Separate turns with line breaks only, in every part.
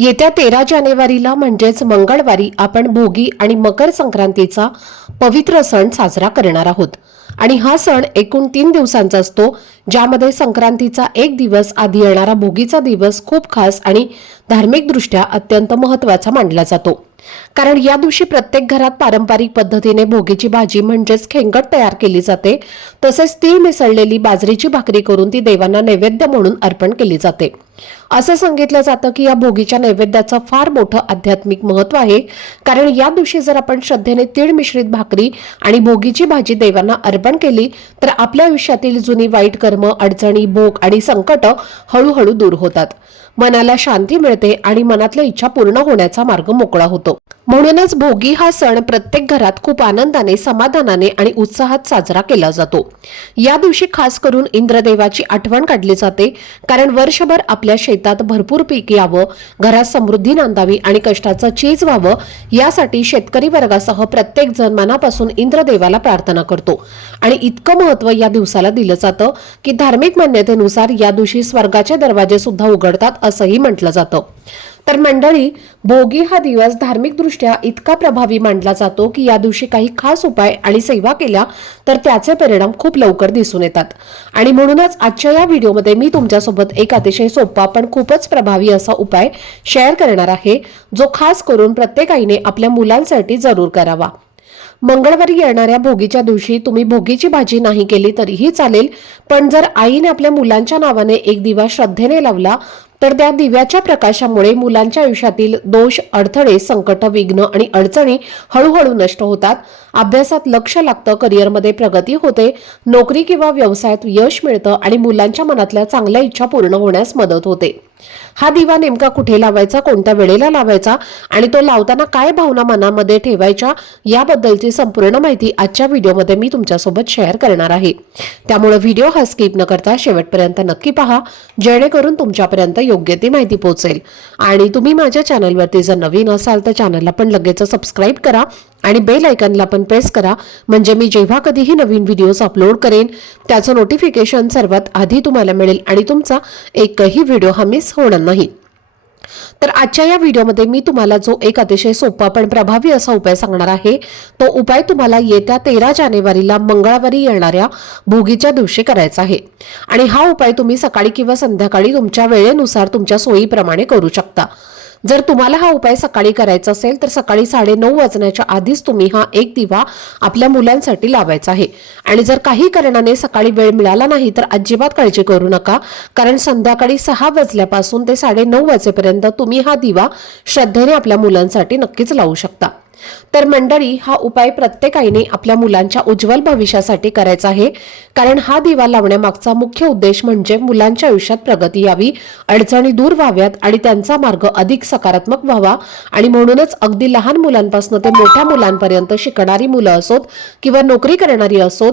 येत्या तेरा जानेवारीला म्हणजेच मंगळवारी आपण भोगी आणि मकर संक्रांतीचा पवित्र सण साजरा करणार आहोत. आणि हा सण एकूण तीन दिवसांचा असतो ज्यामध्ये संक्रांतीचा एक दिवस आधी येणारा भोगीचा दिवस खूप खास आणि धार्मिकदृष्ट्या अत्यंत महत्त्वाचा मानला जातो. कारण या दिवशी प्रत्येक घरात पारंपरिक पद्धतीने भोगीची भाजी म्हणजेच खेंगट तयार केली जाते. तसेच ती मिसळलेली बाजरीची भाकरी करून ती देवांना नैवेद्य म्हणून अर्पण केली जाते. असं सांगितलं जातं की या भोगीच्या नैवेद्याचं फार मोठं आध्यात्मिक महत्त्व आहे. कारण या दिवशी जर आपण श्रद्धेने तीळ मिश्रित भाकरी आणि भोगीची भाजी देवांना अर्पण केली तर आपल्या आयुष्यातील जुनी वाईट कर्म अडचणी भोग आणि संकट हळूहळू दूर होतात. मनाला शांती मिळते आणि मनातल्या इच्छा पूर्ण होण्याचा मार्ग मोकळा होतो. म्हणूनच भोगी हा सण प्रत्येक घरात खूप आनंदाने समाधानाने आणि उत्साहात साजरा केला जातो. या दिवशी खास करून इंद्रदेवाची आठवण काढली जाते कारण वर्षभर आपल्या शेतात भरपूर पीक यावं घरात समृद्धी नांदावी आणि कष्टाचं चीज व्हावं यासाठी शेतकरी वर्गासह प्रत्येक जण मनापासून इंद्रदेवाला प्रार्थना करतो. आणि इतकं महत्त्व या दिवसाला दिलं जातं की धार्मिक मान्यतेनुसार या दिवशी स्वर्गाचे दरवाजे सुद्धा उघडतात असंही म्हटलं जातं. तर मंडळी भोगी हा दिवस धार्मिकदृष्ट्या इतका प्रभावी मानला जातो की या दिवशी काही खास उपाय आणि सेवा केल्या तर त्याचे परिणाम खूप लवकर दिसून येतात. आणि म्हणूनच आजच्या या व्हिडिओमध्ये मी तुमच्यासोबत एक अतिशय सोपा पण खूपच प्रभावी असा उपाय शेअर करणार आहे जो खास करून प्रत्येक आईने आपल्या मुलांसाठी जरूर करावा. मंगळवारी येणाऱ्या भोगीच्या दिवशी तुम्ही भोगीची भाजी नाही केली तरीही चालेल पण जर आईने आपल्या मुलांच्या नावाने एक दिवा श्रद्धेने लावला तर त्या दिव्याच्या प्रकाशामुळे मुलांच्या आयुष्यातील दोष अडथळे संकट विघ्न आणि अडचणी हळूहळू नष्ट होतात. अभ्यासात लक्ष लागतं करिअरमध्ये प्रगती होते नोकरी किंवा व्यवसायात यश मिळतं आणि मुलांच्या मनातल्या चांगल्या इच्छा पूर्ण होण्यास मदत होते. हा दिवा नेमका कुठे लावायचा कोणत्या वेळेला लावायचा आणि तो लावताना काय भावना मनामध्ये ठेवायच्या याबद्दलची संपूर्ण माहिती आजच्या व्हिडिओमध्ये मी तुमच्यासोबत शेअर करणार आहे. त्यामुळे व्हिडिओ हा स्किप न करता शेवटपर्यंत नक्की पहा जेणेकरून तुमच्यापर्यंत योग्य ती माहिती पोहोचेल. आणि तुम्ही माझ्या चॅनलवरती जर नवीन असाल तर चॅनलला पण लगेच सबस्क्राईब करा. आणि बेल आयकनला पण प्रेस करा. म्हणजे मी जेव्हा कधीही नवीन व्हिडिओज अपलोड करेन त्याचं नोटिफिकेशन सर्वात आधी तुम्हाला मिळेल आणि तुमचा एकही व्हिडिओ हा मिस होणार नाही. तर आजच्या या व्हिडिओमध्ये मी तुम्हाला जो एक अतिशय सोपा पण प्रभावी असा उपाय सांगणार आहे तो उपाय तुम्हाला येत्या तेरा जानेवारीला मंगळवारी येणाऱ्या भोगीच्या दिवशी करायचा आहे. आणि हा उपाय तुम्ही सकाळी किंवा संध्याकाळी तुमच्या वेळेनुसार तुमच्या सोयीप्रमाणे करू शकता. जर तुम्हाला हा उपाय सकाळी करायचा असेल तर सकाळी साडे नऊ वाजण्याच्या आधीच तुम्ही हा एक दिवा आपल्या मुलांसाठी लावायचा आहे. आणि जर काही कारणाने सकाळी वेळ मिळाला नाही तर अजिबात काळजी करू नका. कारण संध्याकाळी सहा वाजल्यापासून ते साडे नऊ वाजेपर्यंत तुम्ही हा दिवा श्रद्धेने आपल्या मुलांसाठी नक्कीच लावू शकता. तर मंडळी हा उपाय प्रत्येकाईने आपल्या मुलांच्या उज्ज्वल भविष्यासाठी करायचा आहे. कारण हा दिवा लावण्यामागचा मुख्य उद्देश म्हणजे मुलांच्या आयुष्यात प्रगती यावी अडचणी दूर व्हाव्यात आणि त्यांचा मार्ग अधिक सकारात्मक व्हावा. आणि म्हणूनच अगदी लहान मुलांपासून ते मोठ्या मुलांपर्यंत शिकणारी मुलं असोत किंवा नोकरी करणारी असोत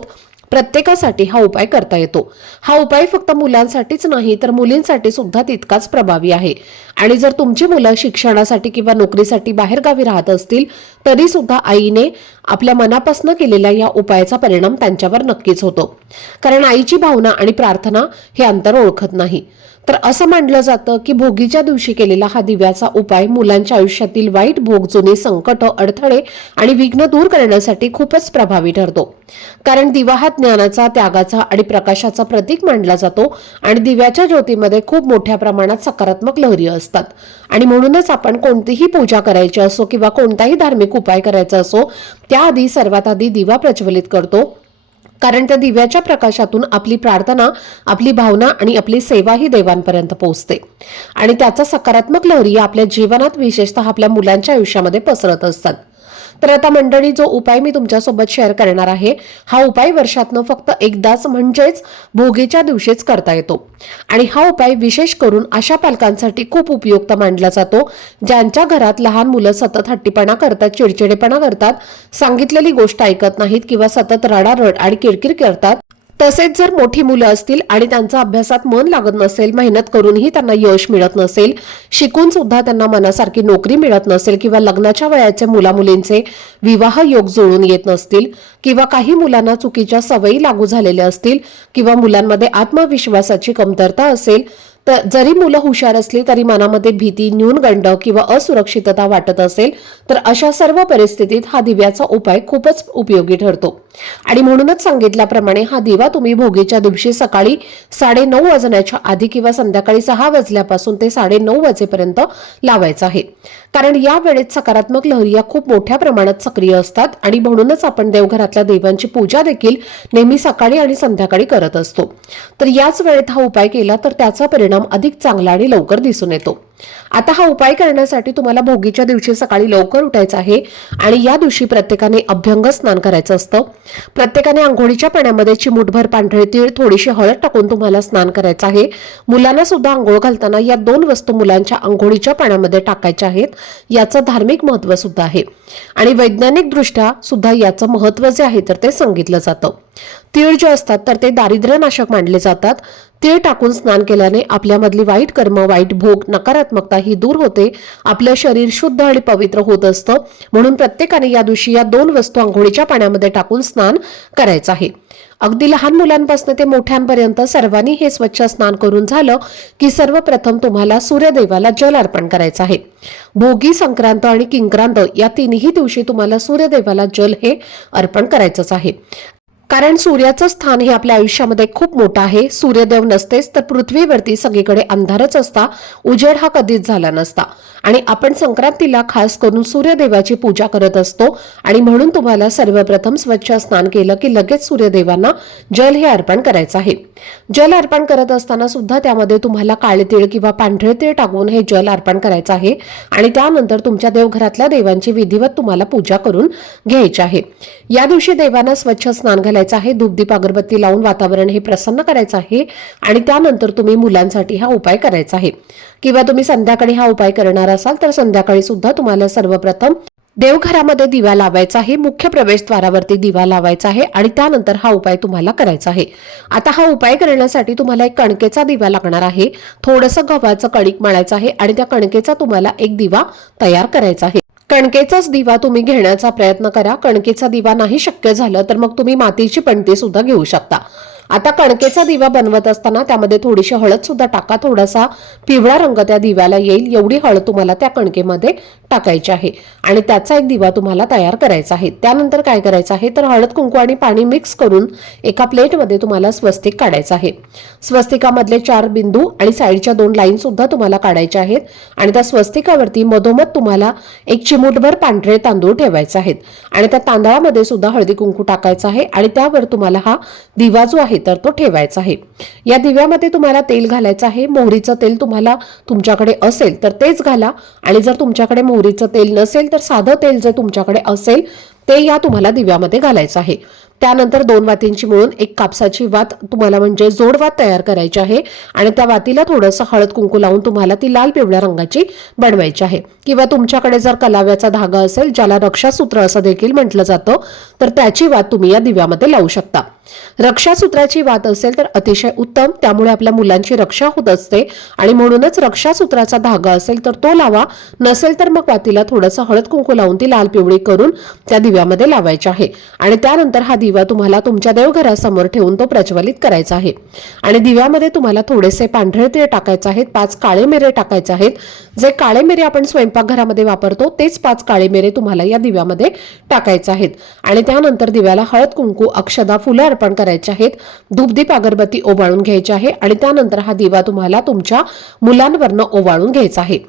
प्रत्येकासाठी हा उपाय करता येतो. हा उपाय फक्त मुलांसाठीच नाही तर मुलींसाठी सुद्धा तितकाच प्रभावी आहे. आणि जर तुमची मुलं शिक्षणासाठी किंवा नोकरीसाठी बाहेरगावी राहत असतील तरी सुद्धा आईने आपल्या मनापासून केलेल्या या उपायाचा परिणाम त्यांच्यावर नक्कीच होतो. कारण आईची भावना आणि प्रार्थना हे अंतर ओळखत नाही. तर असं मानलं जातं की भोगीच्या दिवशी केलेला हा दिव्याचा उपाय मुलांच्या आयुष्यातील वाईट भोग जुने संकट अडथळे आणि विघ्न दूर करण्यासाठी खूपच प्रभावी ठरतो. कारण दिवा हा ज्ञानाचा त्यागाचा आणि प्रकाशाचा प्रतीक मानला जातो आणि दिव्याच्या ज्योतीमध्ये खूप मोठ्या प्रमाणात सकारात्मक लहरी असतात. आणि म्हणूनच आपण कोणतीही पूजा करायची असो किंवा कोणताही धार्मिक उपाय करायचा असो त्याआधी सर्वात आधी दिवा प्रज्वलित करतो. कारण त्या दिव्याच्या प्रकाशातून आपली प्रार्थना आपली भावना आणि आपली सेवा ही देवांपर्यंत पोहोचते. आणि त्याचा सकारात्मक लहरी आपल्या जीवनात विशेषतः आपल्या मुलांच्या आयुष्यामध्ये पसरत असतात. तर आता मंडळी जो उपाय मी तुमच्यासोबत शेअर करणार आहे हा उपाय वर्षातनं फक्त एकदाच म्हणजेच भोगीच्या दिवशीच करता येतो. आणि हा उपाय विशेष करून अशा पालकांसाठी खूप उपयुक्त मानला जातो ज्यांच्या घरात लहान मुलं सतत हट्टीपणा करतात चिडचिडेपणा करतात सांगितलेली गोष्ट ऐकत नाहीत किंवा सतत रडारड आणि किरकिर करतात. तसेच जर मोठी मुलं असतील आणि त्यांचा अभ्यासात मन लागत नसेल मेहनत करूनही त्यांना यश मिळत नसेल शिकून सुद्धा त्यांना मनासारखी नोकरी मिळत नसेल किंवा लग्नाच्या वयाचे मुलामुलींचे विवाह योग जुळून येत नसतील किंवा काही मुलांना चुकीच्या सवयी लागू झालेल्या असतील किंवा मुलांमध्ये आत्मविश्वासाची कमतरता असेल तर जरी मुलं हुशार असली तरी मनामध्ये भीती न्यूनगंड किंवा असुरक्षितता वाटत असेल तर अशा सर्व परिस्थितीत हा दिव्याचा उपाय खूपच उपयोगी ठरतो. आणि म्हणूनच सांगितल्याप्रमाणे हा दिवा तुम्ही भोगीच्या दिवशी सकाळी साडे नऊ वाजण्याच्या आधी किंवा संध्याकाळी सहा वाजल्यापासून ते साडे नऊ वाजेपर्यंत लावायचा आहे. कारण या वेळेत सकारात्मक लहरी या खूप मोठ्या प्रमाणात सक्रिय असतात आणि म्हणूनच आपण देवघरातल्या देवांची पूजा देखील नेहमी सकाळी आणि संध्याकाळी करत असतो. तर याच वेळेत हा उपाय केला तर त्याचा परिणाम अधिक चांगला आणि लवकर दिसून येतो. आता हा उपाय करण्यासाठी तुम्हाला भोगीच्या दिवशी सकाळी लवकर उठायचं आहे आणि या दिवशी प्रत्येकाने अभ्यंग स्नान करायचं असतं. प्रत्येकाने आंघोळीच्या पाण्यामध्ये चिमूटभर पांढरे तीळ थोडीशी हळद टाकून तुम्हाला स्नान करायचं आहे. मुलांना सुद्धा आंघोळ घालताना या दोन वस्तू मुलांच्या आंघोळीच्या पाण्यामध्ये टाकायच्या आहेत. याचं धार्मिक महत्त्व सुद्धा आहे. आणि वैज्ञानिक दृष्ट्या सुद्धा याचं महत्त्व जे आहे तर ते सांगितलं जातं. तीळ जे असतात तर ते दारिद्र्यनाशक मानले जातात. तीळ टाकून स्नान केल्याने आपल्यामधली वाईट कर्म वाईट भोग नकारात्मकता ही दूर होते. आपलं शरीर शुद्ध आणि पवित्र होत असतं. म्हणून प्रत्येकाने या दिवशी या दोन वस्तू आंघोळीच्या पाण्यामध्ये टाकून स्नान करायचं आहे. अगदी लहान मुलांपासून ते मोठ्यांपर्यंत सर्वांनी हे स्वच्छ स्नान करून झालं की सर्वप्रथम तुम्हाला सूर्यदेवाला जल अर्पण करायचं आहे. भोगी संक्रांत आणि किंक्रांत या तिन्ही दिवशी तुम्हाला सूर्यदेवाला जल हे अर्पण करायचंच आहे. कारण सूर्याचं स्थान हे आपल्या आयुष्यामध्ये खूप मोठं आहे. सूर्यदेव नसतेच तर पृथ्वीवरती सगळीकडे अंधारच असता. उजेड हा कधीच झाला नसता. आणि आपण संक्रांतीला खास करून सूर्यदेवाची पूजा करत असतो. आणि म्हणून तुम्हाला सर्वप्रथम स्वच्छ स्नान केलं की लगेच सूर्यदेवांना जल हे अर्पण करायचं आहे. जल अर्पण करत असताना सुद्धा त्यामध्ये तुम्हाला काळे तीळ किंवा पांढरे तीळ टाकून हे जल अर्पण करायचं आहे. आणि त्यानंतर तुमच्या देवघरातल्या देवांची विधिवत तुम्हाला पूजा करून घ्यायची आहे. या दिवशी देवांना स्वच्छ स्नान घालायचं आहे धूपदीप अगरबत्ती लावून वातावरण हे प्रसन्न करायचं आहे आणि त्यानंतर तुम्ही मुलांसाठी हा उपाय करायचा आहे. किंवा तुम्ही संध्याकाळी हा उपाय करणार असाल तर संध्याकाळी सुद्धा तुम्हाला सर्वप्रथम देवघरामध्ये दिवा लावायचा आहे मुख्य प्रवेशद्वारावरती दिवा लावायचा आहे आणि त्यानंतर हा उपाय तुम्हाला करायचा आहे. आता हा उपाय करण्यासाठी तुम्हाला एक कणकेचा दिवा लागणार आहे. थोडंसं गव्हाचं कणिक मळायचं आहे आणि त्या कणकेचा तुम्हाला एक दिवा तयार करायचा आहे. कणकेचाच दिवा तुम्ही घेण्याचा प्रयत्न करा. कणकेचा दिवा नाही शक्य झालं तर मग तुम्ही मातीची पणती सुद्धा घेऊ शकता. आता कणकेचा दिवा बनवत असताना त्यामध्ये थोडीशी हळद सुद्धा टाका. थोडासा पिवळा रंग त्या दिव्याला येईल. एवढी हळद तुम्हाला त्या कणकेमध्ये टाकायची आहे. आणि त्याचा एक दिवा तुम्हाला तयार करायचा आहे. त्यानंतर काय करायचं आहे? तर हळद कुंकू आणि पाणी मिक्स करून एका प्लेटमध्ये तुम्हाला स्वस्तिक काढायचं आहे. स्वस्तिकामधले चार बिंदू आणि साईडच्या दोन लाईन सुद्धा तुम्हाला काढायच्या आहेत. आणि त्या स्वस्तिकावरती मधोमध तुम्हाला एक चिमूटभर पांढरे तांदूळ ठेवायचे आहेत. आणि त्या तांदळामध्ये सुद्धा हळदी कुंकू टाकायचं आहे. आणि त्यावर तुम्हाला हा दिवा जो आहे तर तो ठेवायचा आहे. या दिव्यामध्ये तुम्हाला तेल घालायचं आहे. मोहरीचं तेल तुम्हाला तुमच्याकडे असेल तर तेच घाला. आणि जर तुमच्याकडे मोहरीचं तेल नसेल तर साधं तेल जर तुमच्याकडे असेल ते या तुम्हाला दिव्यामध्ये घालायचं आहे. त्यानंतर दोन वातींची मिळून एक कापसाची वात तुम्हाला म्हणजे जोड वात तयार करायची आहे आणि त्या वातीला थोडंसं हळद कुंकू लावून तुम्हाला ती लाल पिवळ्या रंगाची बनवायची आहे. किंवा तुमच्याकडे जर कलाव्याचा धागा असेल ज्याला रक्षासूत्र असं देखील म्हटलं जातं तर त्याची वात तुम्ही या दिव्यामध्ये लावू शकता. रक्षासूत्राची वात असेल तर अतिशय उत्तम त्यामुळे आपल्या मुलांची रक्षा होत असते. आणि म्हणूनच रक्षासूत्राचा धागा असेल तर तो लावा नसेल तर मग वातीला थोडंसं हळद कुंकू लावून ती लाल पिवळी करून त्या दिव्या दिव्यामध्ये लावायचे आहे. आणि त्यानंतर हा दिवा तुम्हाला तुमच्या देवघरासमोर ठेवून तो प्रज्वलित करायचा आहे. आणि दिव्यामध्ये तुम्हाला थोडेसे पांढरे तीळ टाकायचे आहेत पाच काळे मिरे टाकायचे आहेत. जे काळे मिरे आपण स्वयंपाकघरामध्ये वापरतो तेच पाच काळे मिरे तुम्हाला या दिव्यामध्ये टाकायचे आहेत. आणि त्यानंतर दिव्याला हळद कुंकू अक्षदा फुलं अर्पण करायचे आहेत. धूपदीप अगरबत्ती ओवाळून घ्यायची आहे. आणि त्यानंतर हा दिवा तुम्हाला तुमच्या मुलांवरनं ओवाळून घ्यायचा आहे.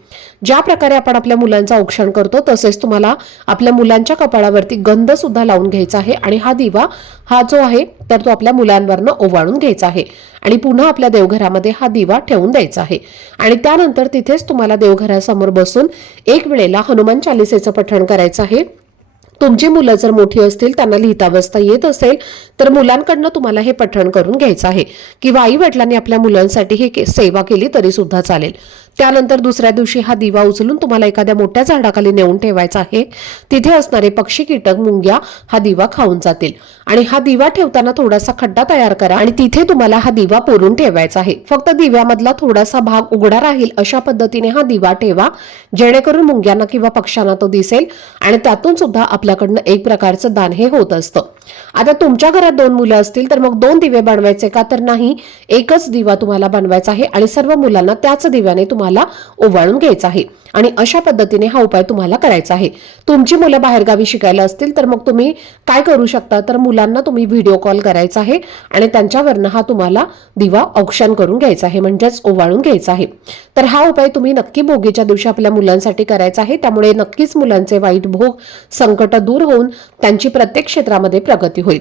ज्या प्रकारे आपण आपल्या मुलांचं औक्षण करतो तसेच तुम्हाला आपल्या मुलांच्या कपाळावरती गंध सुद्धा लावून घ्यायचा आहे आणि हा दिवा हा जो आहे तर तो आपल्या मुलांवरनं ओवाळून घ्यायचा आहे. आणि पुन्हा आपल्या देवघरामध्ये हा दिवा ठेवून द्यायचा आहे. आणि त्यानंतर तिथेच तुम्हाला देवघरासमोर बसून एक वेळेला हनुमान चालिसेचं पठण करायचं आहे. तुमची मुलं जर मोठी असतील त्यांना लिहिता बसता येत असेल तर मुलांकडनं तुम्हाला हे पठण करून घ्यायचं आहे. किंवा आई वडिलांनी आपल्या मुलांसाठी हे के- सेवा केली तरी सुद्धा चालेल. त्यानंतर दुसऱ्या दिवशी हा दिवा उचलून तुम्हाला एखाद्या मोठ्या झाडाखाली नेऊन ठेवायचा आहे. तिथे असणारे पक्षी कीटक मुंग्या हा दिवा खाऊन जातील. आणि हा दिवा ठेवताना थोडासा खड्डा तयार करा आणि तिथे तुम्हाला हा दिवा पुरून ठेवायचा आहे. फक्त दिव्यामधला थोडासा भाग उघडा राहील अशा पद्धतीने हा दिवा ठेवा. जेणेकरून मुंग्यांना किंवा पक्ष्यांना तो दिसेल आणि त्यातून सुद्धा आपल्याकडनं एक प्रकारचं दान हे होत असतं. आता तुमच्या घरात दोन मुलं असतील तर मग दोन दिवे बनवायचे का? तर नाही एकच दिवा तुम्हाला बनवायचा आहे आणि सर्व मुलांना त्याच दिव्याने तुम्हाला तुम्हाला ओवाळून घ्यायचा आहे. आणि अशा पद्धतीने हा उपाय तुम्हाला करायचा आहे. तुमची मुलं बाहेरगावी शिकायला असतील तर मग तुम्ही काय करू शकता? तर मुलांना तुम्ही व्हिडिओ कॉल करायचा आहे आणि त्यांच्यावरनं हा तुम्हाला दिवा औक्षण करून घ्यायचा आहे म्हणजेच ओवाळून घ्यायचा आहे. तर हा उपाय तुम्ही नक्की भोगीच्या दिवशी आपल्या मुलांसाठी करायचा आहे. त्यामुळे नक्कीच मुलांचे वाईट भोग संकट दूर होऊन त्यांची प्रत्येक क्षेत्रामध्ये प्रगती होईल.